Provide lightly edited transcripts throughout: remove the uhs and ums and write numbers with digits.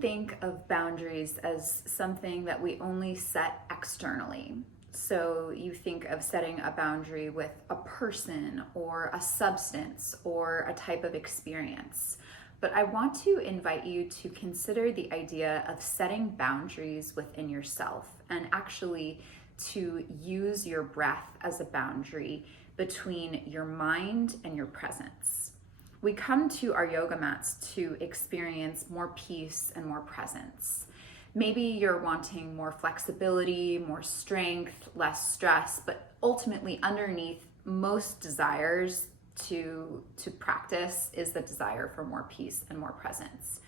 think of boundaries as something that we only set externally. So you think of setting a boundary with a person or a substance or a type of experience. But I want to invite you to consider the idea of setting boundaries within yourself and actually to use your breath as a boundary between your mind and your presence. We come to our yoga mats to experience more peace and more presence. Maybe you're wanting more flexibility, more strength, less stress, but ultimately underneath most desires to practice is the desire for more peace and more presence.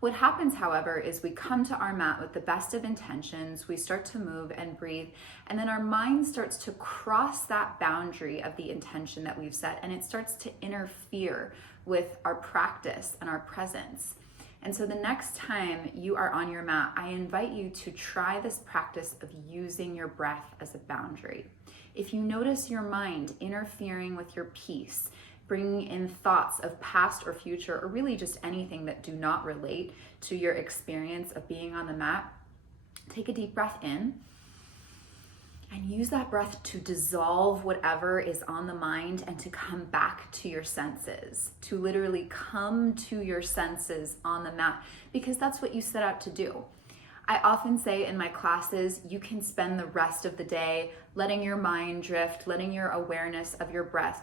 What happens, however, is we come to our mat with the best of intentions, we start to move and breathe, and then our mind starts to cross that boundary of the intention that we've set, and it starts to interfere with our practice and our presence. And so the next time you are on your mat, I invite you to try this practice of using your breath as a boundary. If you notice your mind interfering with your peace, bringing in thoughts of past or future, or really just anything that do not relate to your experience of being on the mat, take a deep breath in and use that breath to dissolve whatever is on the mind and to come back to your senses, to literally come to your senses on the mat, because that's what you set out to do. I often say in my classes, you can spend the rest of the day letting your mind drift, letting your awareness of your breath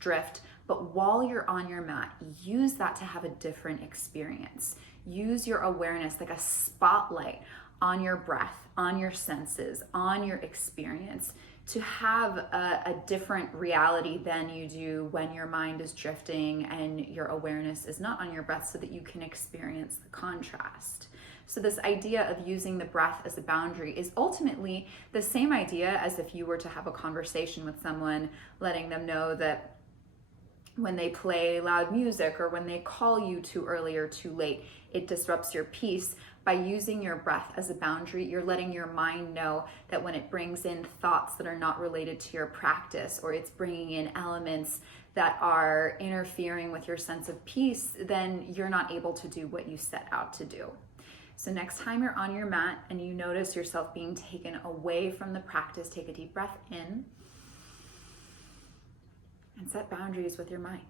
drift, but while you're on your mat, use that to have a different experience. Use your awareness like a spotlight on your breath, on your senses, on your experience, to have a different reality than you do when your mind is drifting and your awareness is not on your breath, so that you can experience the contrast. So this idea of using the breath as a boundary is ultimately the same idea as if you were to have a conversation with someone, letting them know that when they play loud music or when they call you too early or too late, it disrupts your peace. By using your breath as a boundary, you're letting your mind know that when it brings in thoughts that are not related to your practice, or it's bringing in elements that are interfering with your sense of peace, then you're not able to do what you set out to do. So next time you're on your mat and you notice yourself being taken away from the practice, take a deep breath in and set boundaries with your mind.